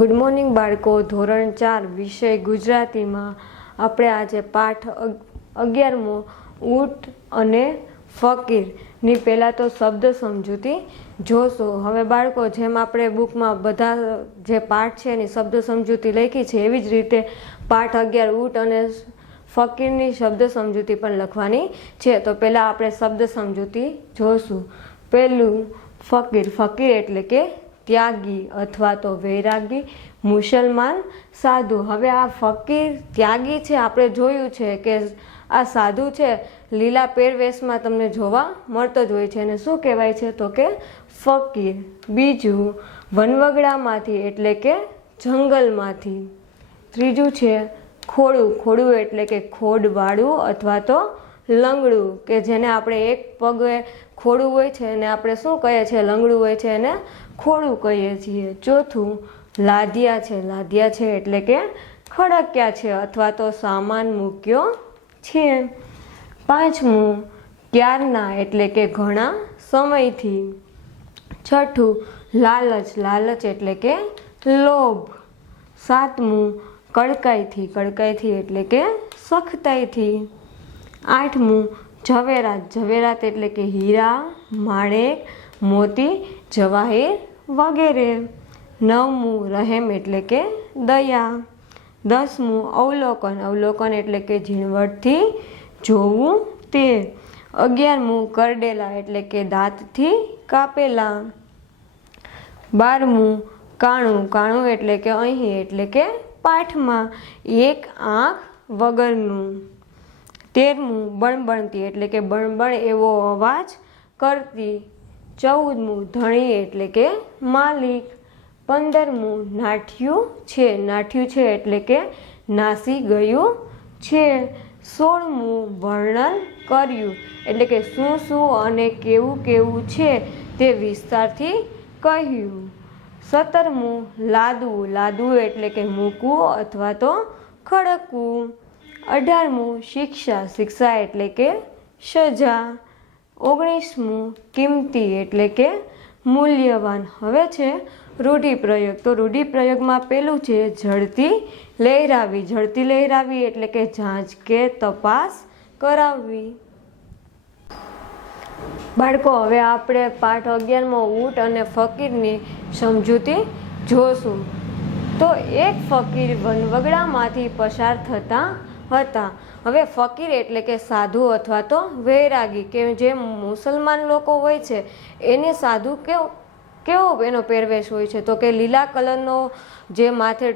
Good morning બાળકો. ધોરણ 4 વિષય ગુજરાતીમાં આપણે આજે પાઠ 11મો ઊંટ અને ફકીરની પહેલાં તો શબ્દ સમજૂતી જોશું. હવે બાળકો, જેમ આપણે બુકમાં બધા જે પાઠ છે એની શબ્દ સમજૂતી લખી છે, એવી જ રીતે પાઠ 11 ઊંટ અને ફકીરની શબ્દ સમજૂતી પણ લખવાની છે. તો પહેલાં આપણે શબ્દ સમજૂતી જોશું. પહેલું ફકીર. ફકીર એટલે કે ત્યાગી અથવા તો વૈરાગી, મુસલમાન, સાધુ. હવે આ ફકીર ત્યાગી છે, આપણે જોયું છે કે આ સાધુ છે લીલા પહેરવેશમાં તમને જોવા મળતો જ હોય છે, અને શું કહેવાય છે તો કે ફકીર. બીજું વનવગડામાંથી એટલે કે જંગલમાંથી. ત્રીજું છે ખોડું. ખોડું એટલે કે ખોડવાળું અથવા તો લંગડું, કે જેને આપણે એક પગે ખોડું હોય છે એને આપણે શું કહીએ છીએ? લંગડું હોય છે એને ખોડું કહીએ છીએ. ચોથું લાદિયા છે. લાદિયા છે એટલે કે ખડક્યા છે અથવા તો સામાન મૂક્યો છે. પાંચમું ક્યારના એટલે કે ઘણા સમયથી. છઠ્ઠું લાલચ. લાલચ એટલે કે લોભ. સાતમું કડકાઈથી. કડકાઈથી એટલે કે સખ્તાઈથી. આઠમું ઝવેરાત. ઝવેરાત એટલે કે હીરા, માણેક, મોતી, જવાહીર વગેરે. નવમું રહેમ એટલે કે દયા. દસમું અવલોકન. અવલોકન એટલે કે ઝીણવટથી જોવું તે. 11મું કરડેલા એટલે કે દાંતથી કાપેલા. 12મું કાણું. કાણું એટલે કે અહીં એટલે કે પાઠમાં, એક આંખ વગરનું. 13મું બણબણતી એટલે કે બણબણ એવો અવાજ કરતી. 14મું ધણી એટલે કે માલિક. 15મું નાઠ્યું છે. નાઠ્યું છે એટલે કે નાસી ગયું છે. 16મું વર્ણન કર્યું એટલે કે શું શું અને કેવું કેવું છે તે વિસ્તારથી કહ્યું. 17મું લાદવું. લાદવું એટલે કે મૂકવું અથવા તો ખડકવું. 18મું શિક્ષા. શિક્ષા એટલે કે સજા. 19મું કિંમતી એટલે કે મૂલ્યવાન. હવે છે રૂઢિપ્રયોગ. તો રૂઢિપ્રયોગમાં પેલું છે ઝડતી લહેરાવી. ઝડતી લહેરાવી એટલે કે જાંચ કે તપાસ કરાવવી. બાળકો, હવે આપણે પાઠ 11મો ઊંટ અને ફકીરની સમજૂતી જોશું. તો એક ફકીર વનવગડામાંથી પસાર થતા હતા. હવે ફકીર એટલે કે સાધુ અથવા તો વૈરાગી, કે જે મુસલમાન લોકો હોય છે એને સાધુ કેવો એનો પહેરવેશ હોય છે તો કે લીલા કલરનો, જે માથે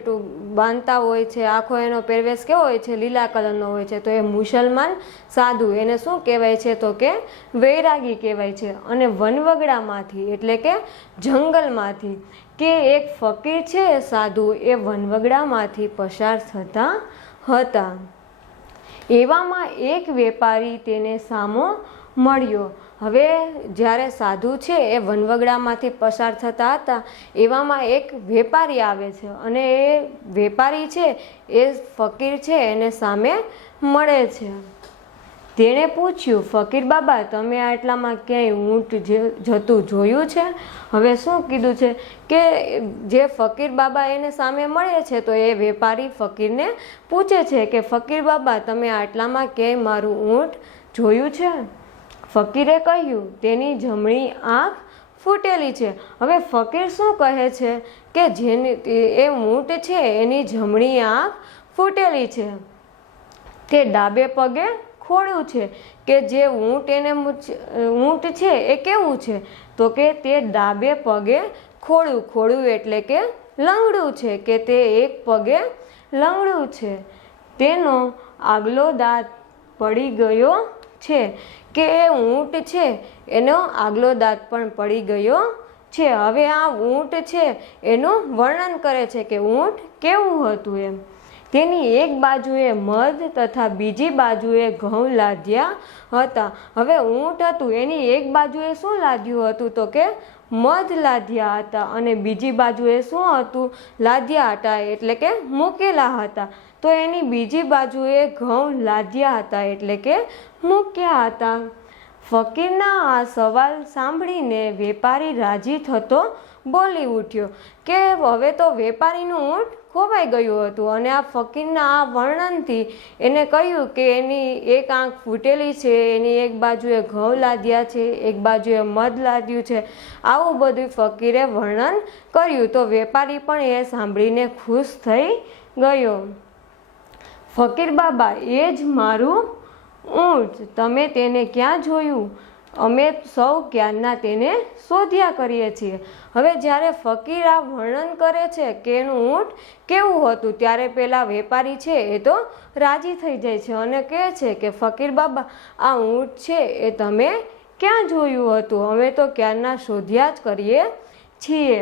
બાંધતા હોય છે, આખો એનો પહેરવેશ કેવો હોય છે? લીલા કલરનો હોય છે. તો એ મુસલમાન સાધુ, એને શું કહેવાય છે તો કે વૈરાગી કહેવાય છે. અને વનવગડામાંથી એટલે કે જંગલમાંથી, કે એક ફકીર છે સાધુ, એ વનવગડામાંથી પસાર થતા હતા. એવામાં એક વેપારી તેને સામો મળ્યો. હવે જ્યારે સાધુ છે એ વનવગડામાંથી પસાર થતા હતા, એવામાં એક વેપારી આવે છે, અને એ વેપારી છે એ ફકીર છે એને સામે મળે છે. તેણે પૂછ્યું, ફકીર બાબા, તમે આટલામાં ક્યાંય ઊંટ જતું જોયું છે? હવે શું કીધું છે કે જે ફકીર બાબા એને સામે મળે છે, તો એ વેપારી ફકીરને પૂછે છે કે ફકીર બાબા, તમે આટલામાં ક્યાંય મારું ઊંટ જોયું છે? ફકીરે કહ્યું, તેની જમણી આંખ ફૂટેલી છે. હવે ફકીર શું કહે છે કે જેની એ ઊંટ છે એની જમણી આંખ ફૂટેલી છે, તે ડાબે પગે ખોડું છે. કે જે ઊંટ છે એ કેવું છે તો કે તે ડાબે પગે ખોડું. ખોડું એટલે કે લંગડું છે, કે તે એક પગે લંગડું છે. તેનો આગલો દાંત પડી ગયો છે, કે એ ઊંટ છે એનો આગલો દાંત પણ પડી ગયો છે. હવે આ ઊંટ છે એનું વર્ણન કરે છે કે ઊંટ કેવું હતું એમ. તેની એક બાજુએ મધ તથા બીજી બાજુએ ઘઉં લાદ્યા હતા. હવે ઊંટ હતું એની એક બાજુએ શું લાદ્યું હતું તો કે મધ લાદ્યા હતા, અને બીજી બાજુએ શું હતું? લાદ્યા હતા એટલે કે મૂકેલા હતા. તો એની બીજી બાજુએ ઘઉં લાદ્યા હતા એટલે કે મૂક્યા હતા. ફકીરના આ સવાલ સાંભળીને વેપારી રાજી થતો બોલી ઉઠ્યો કે હવે તો વેપારીનું ઊંટ ખોવાઈ ગયું હતું અને આ ફકીરના આ વર્ણનથી એને કહ્યું કે એની એક આંખ ફૂટેલી છે, એની એક બાજુએ ઘઉં લાદ્યા છે, એક બાજુએ મધ લાદ્યું છે, આવું બધું ફકીરે વર્ણન કર્યું. તો વેપારી પણ એ સાંભળીને ખુશ થઈ ગયો. ફકીર બાબા, એ જ મારું ઊંટ, તમે તેને ક્યાં જોયું? અમે સૌ ક્યારના તેને શોધ્યા કરીએ છીએ. હવે જ્યારે ફકીર આ વર્ણન કરે છે કે એનું ઊંટ કેવું હતું, ત્યારે પેલા વેપારી છે એ તો રાજી થઈ જાય છે અને કહે છે કે ફકીર બાબા, આ ઊંટ છે એ તમે ક્યાં જોયું હતું? અમે તો ક્યારના શોધ્યા જ કરીએ છીએ.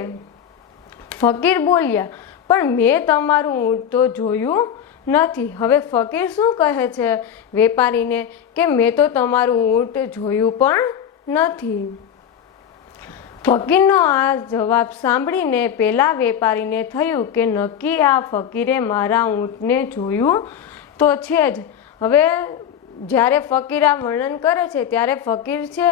ફકીર બોલ્યા, પણ મેં તમારું ઊંટ તો જોયું નથી. હવે ફકીર શું કહે છે વેપારીને કે મેં તો તમારું ઊંટ જોયું પણ નથી. ફકીરનો આ જવાબ સાંભળીને પેલા વેપારીને થયું કે નક્કી આ ફકીરે મારા ઊંટને જોયું તો છે જ. હવે જ્યારે ફકીર આ વર્ણન કરે છે ત્યારે ફકીર છે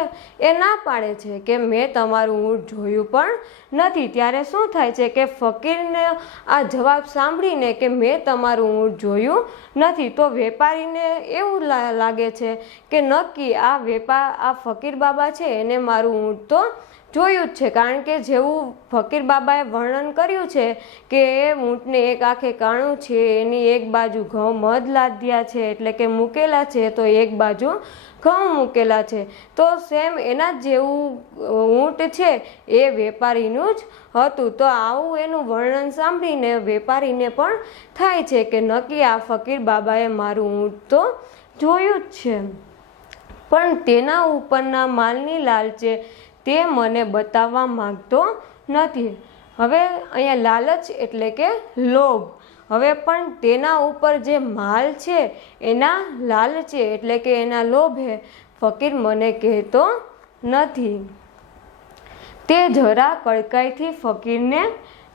એ ના પાડે છે કે મેં તમારું ઊંટ જોયું પણ નથી. ત્યારે શું થાય છે કે ફકીરને આ જવાબ સાંભળીને કે મેં તમારું ઊંટ જોયું નથી, તો વેપારીને એવું લાગે છે કે નક્કી આ ફકીર બાબા છે એને મારું ઊંટ તો જોયું જ છે. કારણ કે જેવું ફકીર બાબાએ વર્ણન કર્યું છે કે એ ઊંટને એક આંખે કાણું છે, એની એક બાજુ ઘઉં મધ લાદ્યા છે એટલે કે મૂકેલા છે, તો એક બાજુ ઘઉં મૂકેલા છે, તો સેમ એના જેવું ઊંટ છે એ વેપારીનું જ હતું. તો આવું એનું વર્ણન સાંભળીને વેપારીને પણ થાય છે કે નક્કી આ ફકીર બાબાએ મારું ઊંટ તો જોયું જ છે, પણ તેના ઉપરના માલની લાલચે તે મને બતાવવા માંગતો નથી. હવે અહીંયા લાલચ એટલે કે લોભ. હવે પણ તેના ઉપર જે માલ છે એના લાલચે એટલે કે એના લોભે ફકીર મને કહેતો નથી. તે જરા કડકાઈથી ફકીરને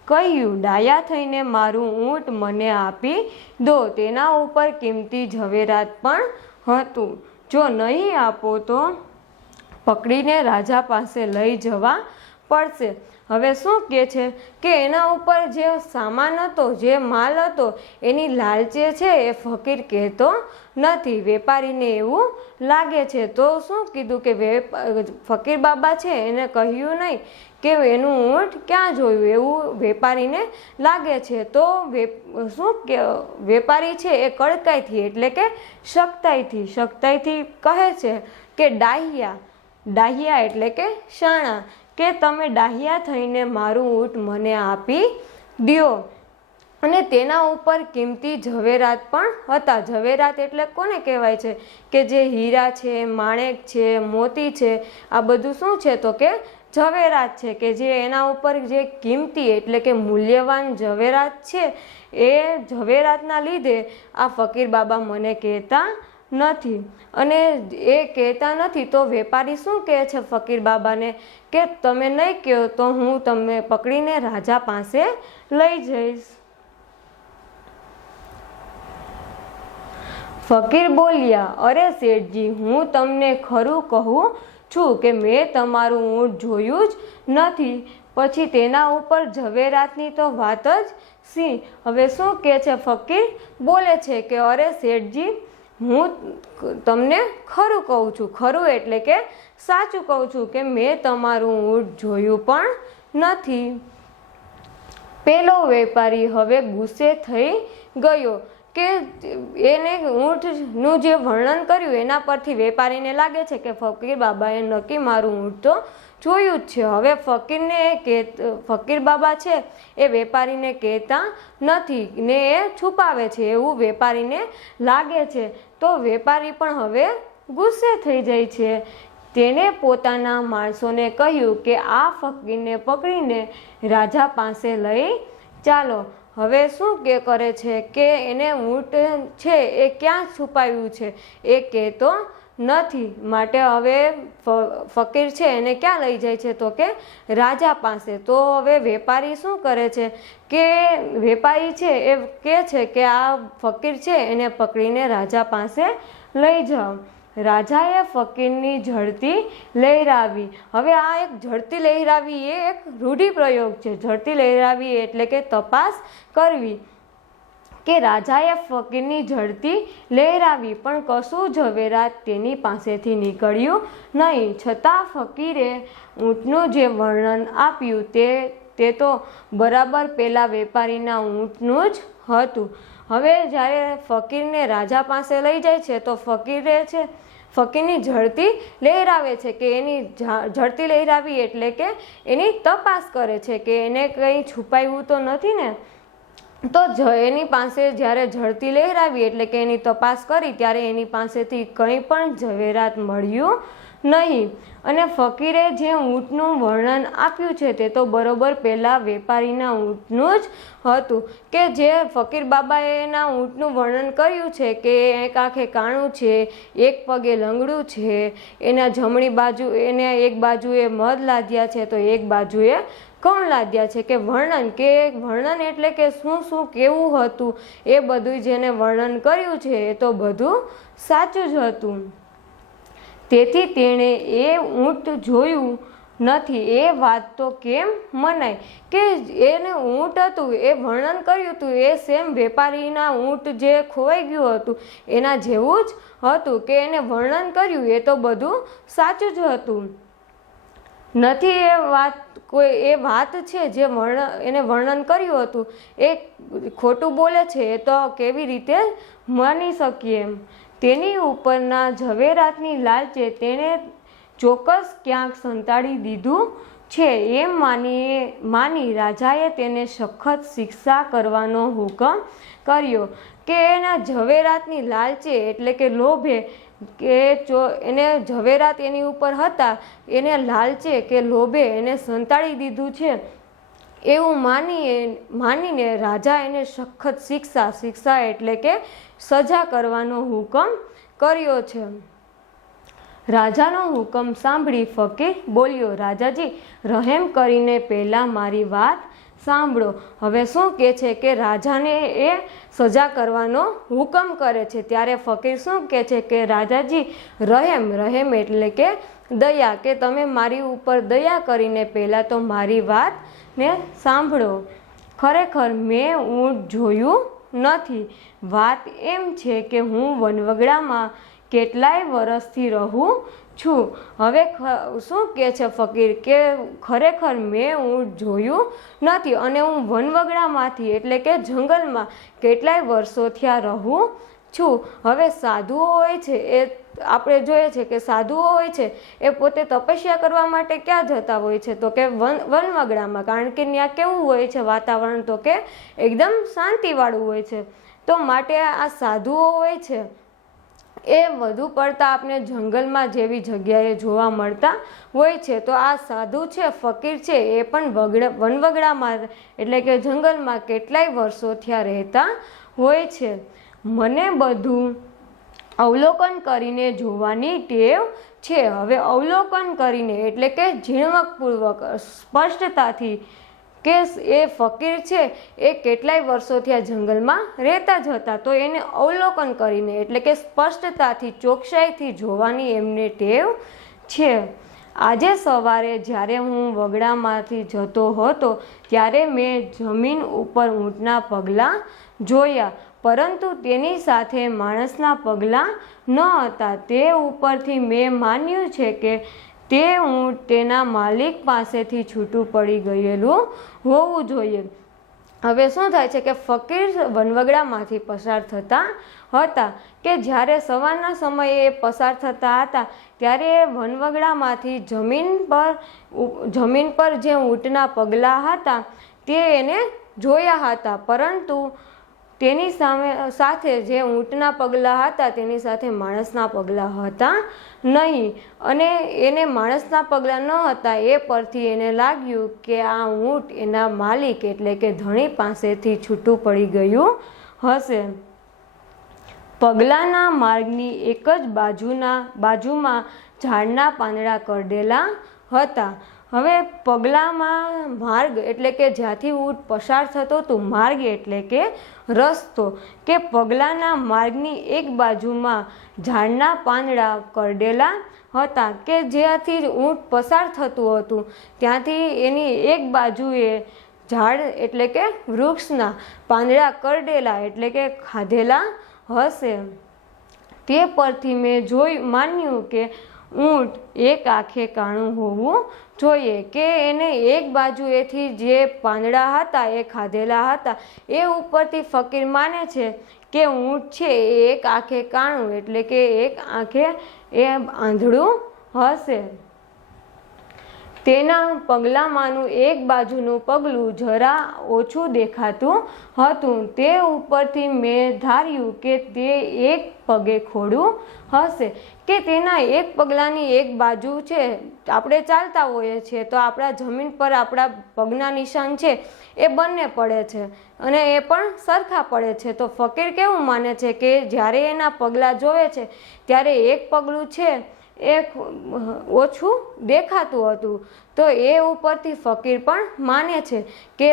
કહ્યું, ડાયા થઈને મારું ઊંટ મને આપી દો, તેના ઉપર કિંમતી ઝવેરાત પણ હતું, જો નહીં આપો તો પકડીને રાજા પાસે લઈ જવા પડશે. હવે શું કહે છે કે એના ઉપર જે સામાન હતો, જે માલ હતો, એની લાલચે છે એ ફકીર કહેતો નથી. વેપારીને એવું લાગે છે. તો શું કીધું કે ફકીર બાબા છે એને કહ્યું નહીં કે એનું ઊંટ ક્યાં જોયું, એવું વેપારીને લાગે છે. તો શું કે વેપારી છે એ કડકાઈથી એટલે કે સખ્તાઈથી કહે છે કે ડાહ્યા એટલે કે શાણા, કે તમે ડાહ્યા થઈને મારું ઊંટ મને આપી દ્યો. અને તેના ઉપર કિંમતી ઝવેરાત પણ હતા. ઝવેરાત એટલે કોને કહેવાય છે કે જે હીરા છે, માણેક છે, મોતી છે, આ બધું શું છે તો કે ઝવેરાત છે, કે જે એના ઉપર જે કિંમતી એટલે કે મૂલ્યવાન ઝવેરાત છે એ ઝવેરાતના લીધે આ ફકીર બાબા મને કહેતા નથી. અને એ કહેતા નથી તો વેપારી શું કહે છે ફકીર બાબાને કે તમે નહીં કહો તો હું તમને પકડીને રાજા પાસે લઈ જઈશ. ફકીર બોલ્યા, અરે શેઠજી, હું તમને ખરું કહું છું કે મેં તમારું ઊંટ જોયું જ નથી. પછી તેના ઉપર ઝવેરાતની તો વાત જ સી. હવે શું કહે છે ફકીર બોલે છે કે અરે શેઠજી, હું તમને ખરું કહું છું. ખરું એટલે કે સાચું કહું છું કે મેં તમારું ઊંટ જોયું પણ નથી. પેલો વેપારી હવે ગુસ્સે થઈ ગયો કે એને ઊંટનું જે વર્ણન કર્યું એના પરથી વેપારીને લાગે છે કે ફકીર બાબાએ નક્કી મારું ઊંટ તો જોયું જ છે. હવે ફકીર બાબા છે એ વેપારીને કહેતા નથી ને એ છુપાવે છે એવું વેપારીને લાગે છે. તો વેપારી પણ હવે ગુસ્સે થઈ જાય છે. તેણે પોતાના માણસોને કહ્યું કે આ ફકીરને પકડીને રાજા પાસે લઈ ચાલો. હવે શું કરે છે કે એને ઊંટ છે એ ક્યાં છુપાવ્યું છે એ કહેતો નથી. માટે હવે ફકીર છે એને ક્યાં લઈ જાય છે તો કે રાજા પાસે. તો હવે વેપારી શું કરે છે કે વેપારી છે એ કહે છે કે આ ફકીર છે એને પકડીને રાજા પાસે લઈ જાઓ. રાજાએ ફકીરની ઝડતી લહેરાવી. હવે આ એક ઝડતી લહેરાવી એ એક રૂઢિપ્રયોગ છે. ઝડતી લહેરાવી એટલે કે તપાસ કરવી. કે રાજાએ ફકીરની ઝડતી લહેરાવી પણ કશું ઝવેરાત તેની પાસેથી નીકળ્યું નહીં. છતાં ફકીરે ઊંટનું જે વર્ણન આપ્યું તે તો બરાબર પેલા વેપારીના ઊંટનું જ હતું. હવે જ્યારે ફકીરને રાજા પાસે લઈ જાય છે તો ફકીરની ઝડતી લહેરાવે છે કે એની ઝડતી લહેરાવી એટલે કે એની તપાસ કરે છે કે એને કંઈ છુપાયું તો નથી ને. તો એની પાસે જ્યારે ઝડતી લહેરાવી એટલે કે એની તપાસ કરી ત્યારે એની પાસેથી કંઈ પણ ઝવેરાત મળ્યું નહીં. અને ફકીરે જે ઊંટનું વર્ણન આપ્યું છે તે તો બરોબર પેલા વેપારીના ઊંટનું જ હતું. કે જે ફકીર બાબાએ એના ઊંટનું વર્ણન કર્યું છે કે એક આંખે કાણું છે, એક પગે લંગડું છે, એના જમણી બાજુ એને એક બાજુએ મધ લાદ્યા છે તો એક બાજુએ કોણ લાદ્યા છે. કે વર્ણન એટલે કે શું શું કેવું હતું એ બધું જેને વર્ણન કર્યું છે એ તો બધું સાચું જ હતું. તેથી તેણે એ ઊંટ જોયું નથી. એ વાત તો કેમ મનાય કે એને ઊંટ હતું એ વર્ણન કર્યું હતું એ સેમ વેપારીના ઊંટ જે ખોવાઈ ગયું હતું એના જેવું જ હતું. કે એને વર્ણન કર્યું એ તો બધું સાચું જ હતું નથી. એ વાત છે જે એને વર્ણન કર્યું હતું એ ખોટું બોલે છે એ તો કેવી રીતે માની શકીએ એમ. તેની ઉપરના ઝવેરાતની લાલચે તેણે ચોક્કસ ક્યાંક સંતાડી દીધું છે એમ માની રાજાએ તેને સખત શિક્ષા કરવાનો હુકમ કર્યો. કે એના ઝવેરાતની લાલચે એટલે કે લોભે કે એને ઝવેરાત એની ઉપર હતા એને લાલચે કે લોભે એને સંતાડી દીધું છે એવું માનીને રાજા એને સખત શિક્ષા એટલે કે સજા કરવાનો હુકમ કર્યો છે. રાજાનો હુકમ સાંભળી ફકીર બોલ્યો, રાજાજી રહેમ કરીને પહેલાં મારી વાત સાંભળો. હવે શું કહે છે કે રાજાને એ સજા કરવાનો હુકમ કરે છે ત્યારે ફકીર શું કહે છે કે રાજાજી રહેમ એટલે કે દયા, કે તમે મારી ઉપર દયા કરીને પહેલાં તો મારી વાતને સાંભળો. ખરેખર મેં ઊંટ જોયું નથી. વાત એમ છે કે હું વનવગડામાં કેટલાય વર્ષથી રહું છું. હવે શું કહે છે ફકીર કે ખરેખર મેં ઊંટ જોયું નથી અને હું વનવગડામાંથી એટલે કે જંગલમાં કેટલાય વર્ષો થયા રહું છું. હવે સાધુઓ હોય છે એ આપણે જોઈએ છે કે સાધુઓ હોય છે એ પોતે તપસ્યા કરવા માટે ક્યાં જતા હોય છે તો કે વનવગડામાં. કારણ કે ત્યાં કેવું હોય છે વાતાવરણ તો કે એકદમ શાંતિવાળું હોય છે. તો માટે આ સાધુઓ હોય છે એ વધુ પડતા આપણે જંગલમાં જેવી જગ્યાએ જોવા મળતા હોય છે. તો આ સાધુ છે ફકીર છે એ પણ વનવગડામાં એટલે કે જંગલમાં કેટલાય વર્ષો થયા રહેતા હોય છે. મને બધું અવલોકન કરીને જોવાની ટેવ છે. હવે અવલોકન કરીને એટલે કે ઝીણવકપૂર્વક સ્પષ્ટતાથી કે એ ફકીર છે એ કેટલાય વર્ષોથી આ જંગલમાં રહેતા જ હતા તો એને અવલોકન કરીને એટલે કે સ્પષ્ટતાથી ચોકસાઈથી જોવાની એમને ટેવ છે. આજે સવારે જ્યારે હું વગડામાંથી જતો હતો ત્યારે મેં જમીન ઉપર ઊંટના પગલાં જોયા પરંતુ તેની સાથે માણસના પગલાં ન હતા. તે ઉપરથી મેં માન્યું છે કે તે ઊંટ તેના માલિક પાસેથી છૂટું પડી ગયેલું હોવું જોઈએ. હવે શું થાય છે કે ફકીર વનવગડામાંથી પસાર થતા હતા કે જ્યારે સવારના સમયે પસાર થતા હતા ત્યારે વનવગડામાંથી જમીન પર જે ઊંટના પગલાં હતા તે એને જોયા હતા પરંતુ તેની સાથે જે ઊંટના પગલાં હતા તેની સાથે માણસના પગલાં હતા નહીં. અને એને માણસના પગલાં ન હતા એ પરથી એને લાગ્યું કે આ ઊંટ એના માલિક એટલે કે ધણી પાસેથી છૂટું પડી ગયું હશે. પગલાંના માર્ગની એક જ બાજુમાં ઝાડના પાંદડા કરડેલા હતા. હવે પગલામાં માર્ગ એટલે કે જ્યાંથી ઊંટ પસાર થતો હતો, માર્ગ એટલે કે રસ્તો, કે પગલાના માર્ગની એક બાજુમાં ઝાડના પાંદડા કરડેલા હતા, કે જ્યાંથી ઊંટ પસાર થતું હતું ત્યાંથી એની એક બાજુએ ઝાડ એટલે કે વૃક્ષના પાંદડા કરડેલા એટલે કે ખાધેલા હશે. તે પરથી મેં માન્યું કે ઊંટ એક આંખે કાણું હોવું જોઈએ, કે એને એક બાજુએથી જે પાંદડા હતા એ ખાધેલા હતા. એ ઉપરથી ફકીર માને છે કે ઊંટ છે એ એક આંખે કાણું એટલે કે એક આંખે એ આંધળું હશે. તેના પગલામાંનું એક બાજુનું પગલું જરા ઓછું દેખાતું હતું. તે ઉપરથી મેં ધાર્યું કે તે એક પગે ખોડું હશે, કે તેના એક પગલાની એક બાજુ છે. આપણે ચાલતા હોઈએ છીએ તો આપણા જમીન પર આપણા પગના નિશાન છે એ બંને પડે છે અને એ પણ સરખા પડે છે. તો ફકીર કેવું માને છે કે જ્યારે એના પગલાં જોવે છે ત્યારે એક પગલું છે એ ઓછું દેખાતું હતું. તો એ ઉપરથી ફકીર પણ માને છે કે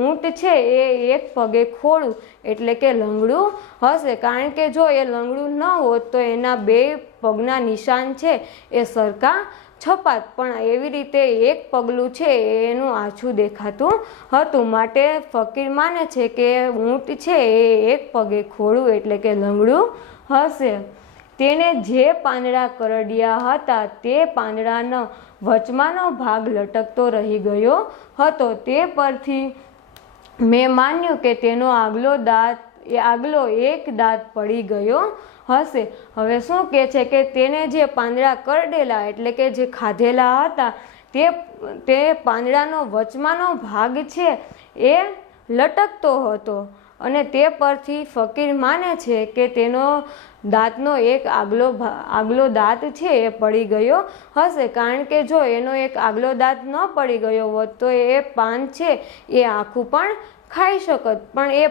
ઊંટ છે એ એક પગે ખોડું એટલે કે લંગડું હશે, કારણ કે જો એ લંગડું ન હોત તો એના બે પગના નિશાન છે એ સરખા છપાત, પણ એવી રીતે એક પગલું છે એનું આછું દેખાતું હતું. માટે ફકીર માને છે કે ઊંટ છે એ એક પગે ખોડું એટલે કે લંગડું હશે. તેણે જે પાંદડા કરડ્યા હતા તે પાંદડાનો વચમાંનો ભાગ લટકતો રહી ગયો હતો. તે પરથી મેં માન્યું કે તેનો આગલો એક દાંત પડી ગયો હશે. હવે શું કહે છે કે તેને જે પાંદડા કરડેલા એટલે કે જે ખાધેલા હતા તે પાંદડાનો વચમાંનો ભાગ છે એ લટકતો હતો, અને તે પરથી ફકીર માને છે કે તેનો દાંતનો એક આગલો દાંત છે એ પડી ગયો હશે, કારણ કે જો એનો એક આગલો દાંત ન પડી ગયો હોત તો એ પાન છે એ આખું પણ ખાઈ શકત, પણ એ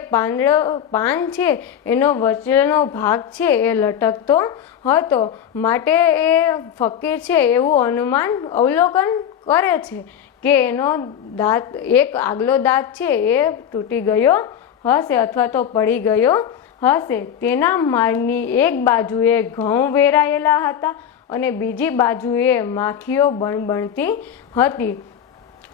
પાન છે એનો વચ્ચેનો ભાગ છે એ લટકતો હતો. માટે એ ફકીર છે એવું અવલોકન કરે છે કે એનો દાંત એક આગલો દાંત છે એ તૂટી ગયો હશે અથવા તો પડી ગયો હશે. તેના માર્ગની એક બાજુએ ઘઉં વેરાયેલા હતા અને બીજી બાજુએ માખીઓ બણબણતી હતી.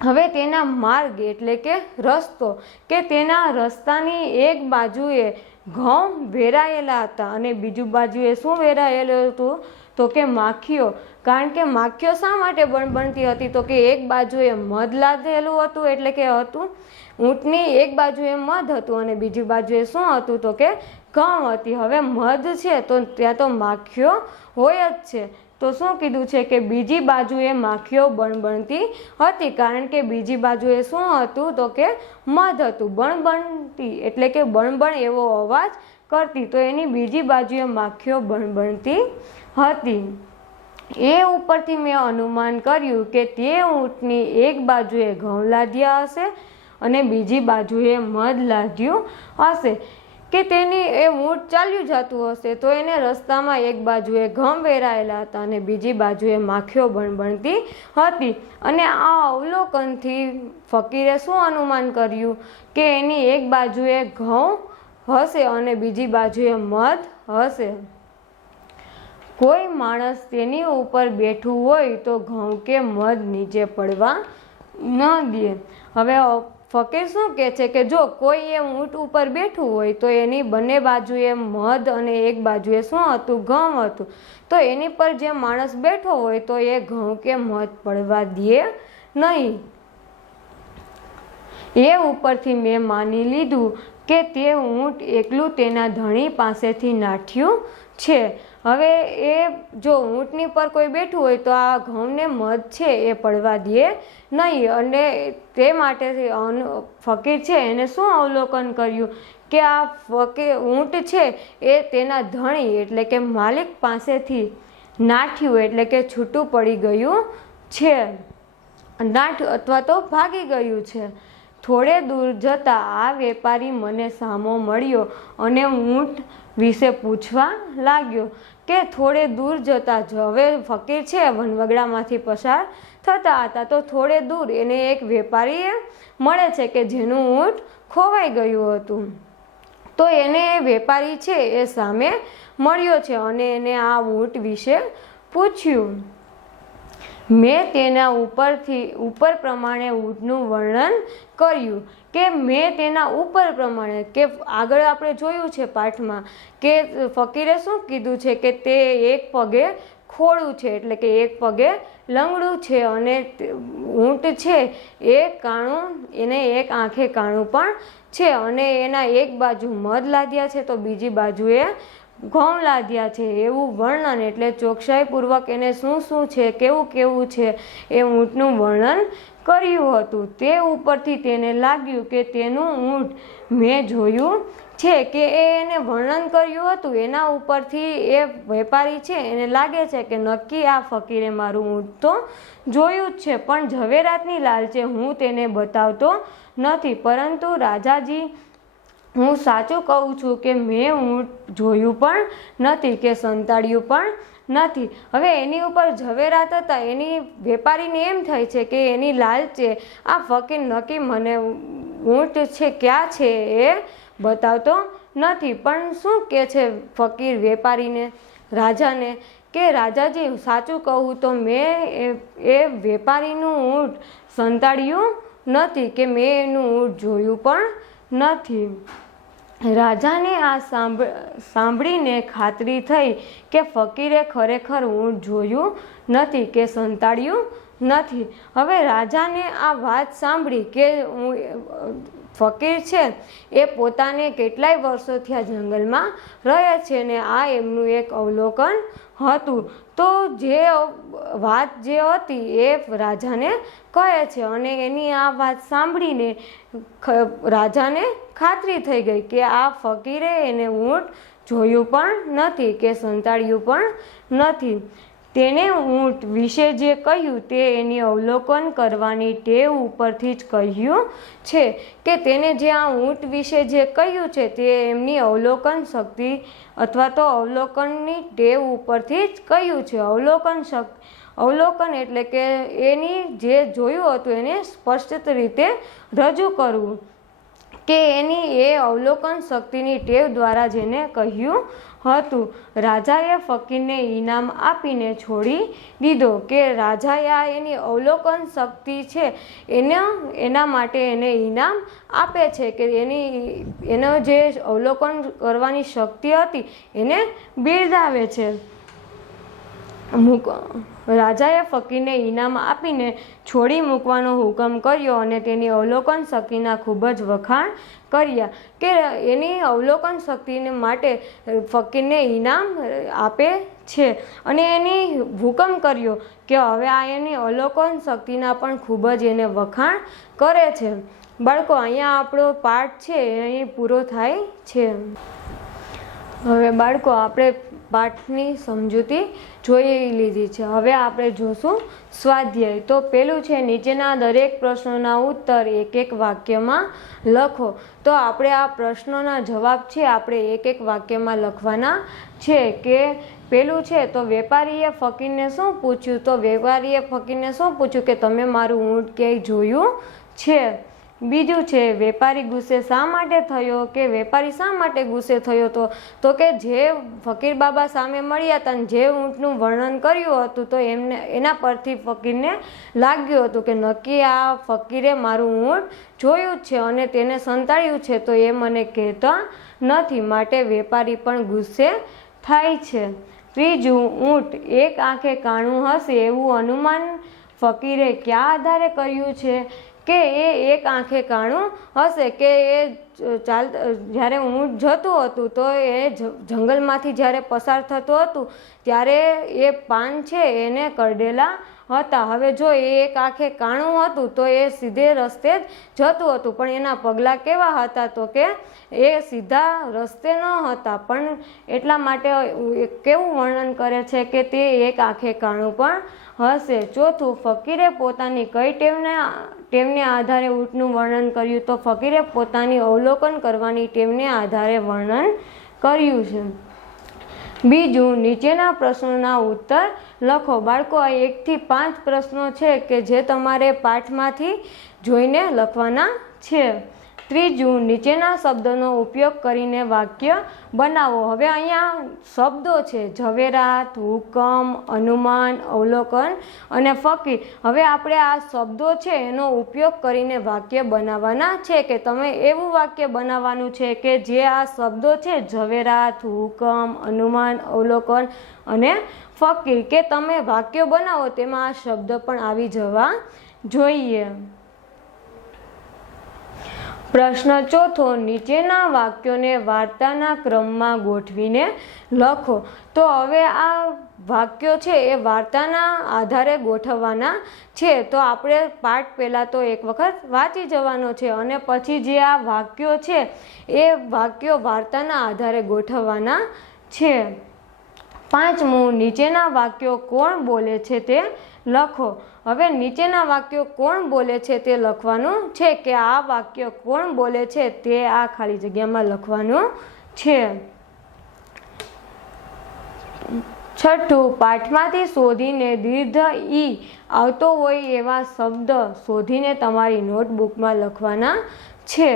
હવે તેના માર્ગ એટલે કે રસ્તો, કે તેના રસ્તાની એક બાજુએ ઘઉં વેરાયેલા હતા અને બીજી બાજુએ શું વેરાયેલું હતું તો કે માખીઓ. કારણ કે માખીઓ શા માટે બણબણતી હતી તો કે એક બાજુએ મધ લાદેલું હતું એટલે કે ઊંટની એક બાજુએ મધ હતું અને બીજી બાજુએ શું હતું તો કે ઘઉં હતી. હવે મધ છે તો ત્યાં તો માખીઓ હોય જ છે. તો શું કીધું છે કે બીજી બાજુએ માખીઓ બણબણતી હતી, કારણ કે બીજી બાજુએ શું હતું તો કે મધ હતું. બણબણતી એટલે કે બણબણ એવો અવાજ કરતી, તો એની બીજી બાજુએ માખીઓ બણબણતી હતી. એ ઉપરથી મેં અનુમાન કર્યું કે તે ઊંટની એક બાજુએ ઘઉં લાદ્યા હશે અને બીજી બાજુએ મધ લાદ્યું હશે, કે તેની એ ઊંટ ચાલ્યું જતું હશે તો એને રસ્તામાં એક બાજુએ ઘઉં વેરાયેલા હતા અને બીજી બાજુએ માખીઓ બણબણતી હતી. અને આ અવલોકનથી ફકીરે શું અનુમાન કર્યું કે એની એક બાજુએ ઘઉં હશે અને બીજી બાજુએ મધ હશે. કોઈ માણસ તેની ઉપર બેઠું હોય તો ઘઉં કે મધ નીચે પડવા ન દે. હવે ફકીર શું કહે છે કે જો કોઈ એ ઊંટ ઉપર બેઠું હોય તો એની બંને બાજુએ મધ અને એક બાજુએ શું હતું ઘઉં હતું, તો એની પર જે માણસ બેઠો હોય તો એ ઘઉં કે મધ પડવા દે નહીં. એ ઉપરથી મેં માની લીધું કે તે ઊંટ એકલું તેના ધણી પાસેથી નાઠ્યું છે. હવે એ જો ઊંટની પર કોઈ બેઠું હોય તો આ ઘઉંને મધ છે એ પડવા દે નહીં, અને તે માટે ફકીર છે એને શું અવલોકન કર્યું કે આ ઊંટ છે એ તેના ધણી એટલે કે માલિક પાસેથી નાઠ્યું એટલે કે છૂટું પડી ગયું છે, નાઠ્યું અથવા તો ભાગી ગયું છે. થોડે દૂર જતાં આ વેપારી મને સામો મળ્યો અને ઊંટ વિશે પૂછવા લાગ્યો કે થોડે દૂર જતાં જ હવે ફકીર છે વનવગડામાંથી પસાર થતા હતા તો થોડે દૂર એને એક વેપારીએ મળે છે કે જેનું ઊંટ ખોવાઈ ગયું હતું। તો એને એ વેપારી છે એ સામે મળ્યો છે અને એને આ ઊંટ વિશે પૂછ્યું। મેં તેના ઉપર પ્રમાણે ઊંટનું વર્ણન કર્યું કે મેં તેના ઉપર પ્રમાણે કે આગળ આપણે જોયું છે પાઠમાં કે ફકીરે શું કીધું છે કે તે એક પગે ખોડું છે એટલે કે એક પગે લંગડું છે અને ઊંટ છે એ કાણું એને એક આંખે કાણું પણ છે અને એના એક બાજુ મધ લાદ્યા છે તો બીજી બાજુએ ઘઉં લાદ્યા છે એવું વર્ણન એટલે ચોકસાઈપૂર્વક એને શું શું છે કેવું કેવું છે એ ઊંટનું વર્ણન કર્યું હતું। તે ઉપરથી તેને લાગ્યું કે તેનું ઊંટ મેં જોયું છે કે એને વર્ણન કર્યું હતું એના ઉપરથી એ વેપારી છે એને લાગે છે કે નક્કી આ ફકીરે મારું ઊંટ તો જોયું જ છે પણ ઝવેરાતની લાલચે હું તેને બતાવતો નથી પરંતુ રાજાજી હું સાચું કહું છું કે મેં ઊંટ જોયું પણ નથી કે સંતાડ્યું પણ નથી। હવે એની ઉપર ઝવેરાત હતા એની વેપારીને એમ થાય છે કે એની લાલચે આ ફકીર નક્કી મને ઊંટ છે ક્યાં છે એ બતાવતો નથી પણ શું કહે છે ફકીર વેપારીને રાજાને કે રાજાજી સાચું કહું તો મેં એ વેપારીનું ઊંટ સંતાડ્યું નથી કે મેં એનું ઊંટ જોયું પણ નથી। રાજાને આ સાંભળીને ખાતરી થઈ કે ફકીરે ખરેખર ઊંટ જોયું નથી કે સંતાડ્યું નથી। હવે રાજાને આ વાત સાંભળી કે ફકીર છે એ પોતાને કેટલાય વર્ષોથી આ જંગલમાં રહે છે ને આ એમનું એક અવલોકન હતું તો જે વાત જે હતી એ રાજાને કહે છે અને એની આ વાત સાંભળીને રાજાને ખાતરી થઈ ગઈ કે આ ફકીરે એને ઊંટ જોયું પણ નથી કે સંતાડ્યું પણ નથી। તેને ઊંટ વિશે જે કહ્યું તે એની અવલોકન કરવાની ટેવ ઉપરથી જ કહ્યું છે કે તેને જે આ ઊંટ વિશે જે કહ્યું છે તે એમની અવલોકન શક્તિ અથવા તો અવલોકનની ટેવ ઉપરથી જ કહ્યું છે। અવલોકન એટલે કે એની જે જોયું હતું એને સ્પષ્ટ રીતે રજૂ કરવું કે એની એ અવલોકન શક્તિની ટેવ દ્વારા જેને કહ્યું હતું। રાજાએ ફકીરને ઇનામ આપીને છોડી દીધો કે રાજાએ આ એની અવલોકન શક્તિ છે એના માટે એને ઇનામ આપે છે કે એનો જે અવલોકન કરવાની શક્તિ હતી એને બિરદાવે છે। રાજાએ ફકીરને ઇનામ આપીને છોડી મૂકવાનો હુકમ કર્યો અને તેની અવલોકન શક્તિના ખૂબ જ વખાણ કર્યા કે એની અવલોકન શક્તિને માટે ફકીરને ઇનામ આપે છે અને એની હુકમ કર્યો કે હવે આ એની અવલોકન શક્તિના પણ ખૂબ જ એને વખાણ કરે છે। બાળકો અહીંયા આપણો પાઠ છે અહીં પૂરો થાય છે। હવે બાળકો આપણે પાઠની સમજૂતી જોઈ લીધી છે। હવે આપણે જોશું સ્વાધ્યાય। તો પેલું છે નીચેના દરેક પ્રશ્નોના ઉત્તર એક એક વાક્યમાં લખો। તો આપણે આ પ્રશ્નોના જવાબ છે આપણે એક એક વાક્યમાં લખવાના છે કે પેલું છે તો વેપારીએ ફકીરને શું પૂછ્યું તો વેપારીએ ફકીરને શું પૂછ્યું કે તમે મારું ઊંટ ક્યાંય જોયું છે। બીજું છે વેપારી ગુસ્સે શા માટે થયો કે વેપારી શા માટે ગુસ્સે થયો તો કે જે ફકીર બાબા સામે મળ્યા હતા અને જે ઊંટનું વર્ણન કર્યું હતું તો એના પરથી ફકીરને લાગ્યું હતું કે નક્કી આ ફકીરે મારું ઊંટ જોયું જ છે અને તેને સંતાડ્યું છે તો એ મને કહેતા નથી માટે વેપારી પણ ગુસ્સે થાય છે। ત્રીજું ઊંટ એક આંખે કાણું હશે એવું અનુમાન ફકીરે કયા આધારે કર્યું છે કે એ એક આંખે કાણું હશે કે એ જ્યારે ઊંટ જતું હતું તો એ જંગલમાંથી જ્યારે પસાર થતું હતું ત્યારે એ પાન છે એને કરડેલા હતા। હવે જો એ એક આંખે કાણું હતું તો એ સીધે રસ્તે જ જતું હતું પણ એના પગલાં કેવા હતા તો કે એ સીધા રસ્તે ન હતા પણ એટલા માટે કેવું વર્ણન કરે છે કે તે એક આંખે કાણું પણ હશે। ચોથું ફકીરે પોતાની કઈ ટેવને આધારે ઊંટનું વર્ણન કર્યું તો ફકીરે પોતાની અવલોકન કરવાની ટેવને આધારે વર્ણન કર્યું છે। બીજું, નીચેના પ્રશ્નોના ઉત્તર લખો। બાળકો, આ 1 થી 5 પ્રશ્નો છે કે જે તમારે પાઠમાંથી જોઈને લખવાના છે। ત્રીજું, નીચેના શબ્દોનો ઉપયોગ કરીને વાક્ય બનાવો। હવે અહીંયા શબ્દો છે ઝવેરાત, હુકમ, અનુમાન, અવલોકન અને ફકીર। હવે આપણે આ શબ્દો છે એનો ઉપયોગ કરીને વાક્ય બનાવવાના છે કે તમે એવું વાક્ય બનાવવાનું છે કે જે આ શબ્દો છે ઝવેરાત, હુકમ, અનુમાન, અવલોકન અને ફકીર કે તમે વાક્યો બનાવો તેમાં આ શબ્દ પણ આવી જવા જોઈએ। પ્રશ્ન ચોથો, નીચેના વાક્યોને વાર્તાના ક્રમમાં ગોઠવીને લખો। તો હવે આ વાક્યો છે એ વાર્તાના આધારે ગોઠવવાના છે। તો આપણે પાઠ પહેલાં તો એક વખત વાંચી જવાનો છે અને પછી જે આ વાક્યો છે એ વાક્યો વાર્તાના આધારે ગોઠવવાના છે। પાંચમું, નીચેના વાક્યો કોણ બોલે છે તે લખો। હવે નીચેના વાક્યો કોણ બોલે છે તે લખવાનું છે કે આ વાક્ય કોણ બોલે છે તે આ ખાલી જગ્યામાં લખવાનું છે। છઠ્ઠું, પાઠમાંથી શોધીને દીર્ઘ ઈ આવતો હોય એવા શબ્દ શોધીને તમારી નોટબુકમાં લખવાના છે।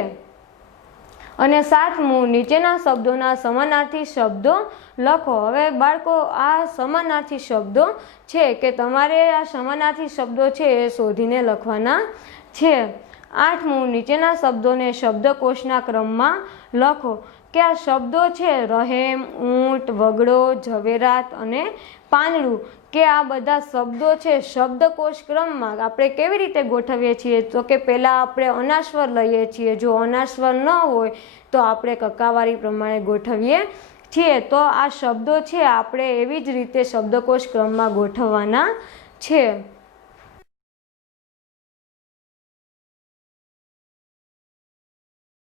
અને સાતમું, નીચેના શબ્દોના સમાનાર્થી શબ્દો લખો। હવે બાળકો, આ સમાનાર્થી શબ્દો છે કે તમારે આ સમાનાર્થી શબ્દો છે એ શોધીને લખવાના છે। આઠમું, નીચેના શબ્દોને શબ્દકોશના ક્રમમાં લખો કે આ શબ્દો છે રહેમ, ઊંટ, વગડો, ઝવેરાત અને પાંદડું કે આ બધા શબ્દો છે શબ્દકોશ ક્રમમાં આપણે કેવી રીતે ગોઠવીએ છીએ તો કે પહેલાં આપણે અનાસ્વર લઈએ છીએ। જો અનાસ્વર ન હોય તો આપણે કકાવારી પ્રમાણે ગોઠવીએ છીએ। તો આ શબ્દો છે આપણે એવી જ રીતે શબ્દકોશ ક્રમમાં ગોઠવવાના છે।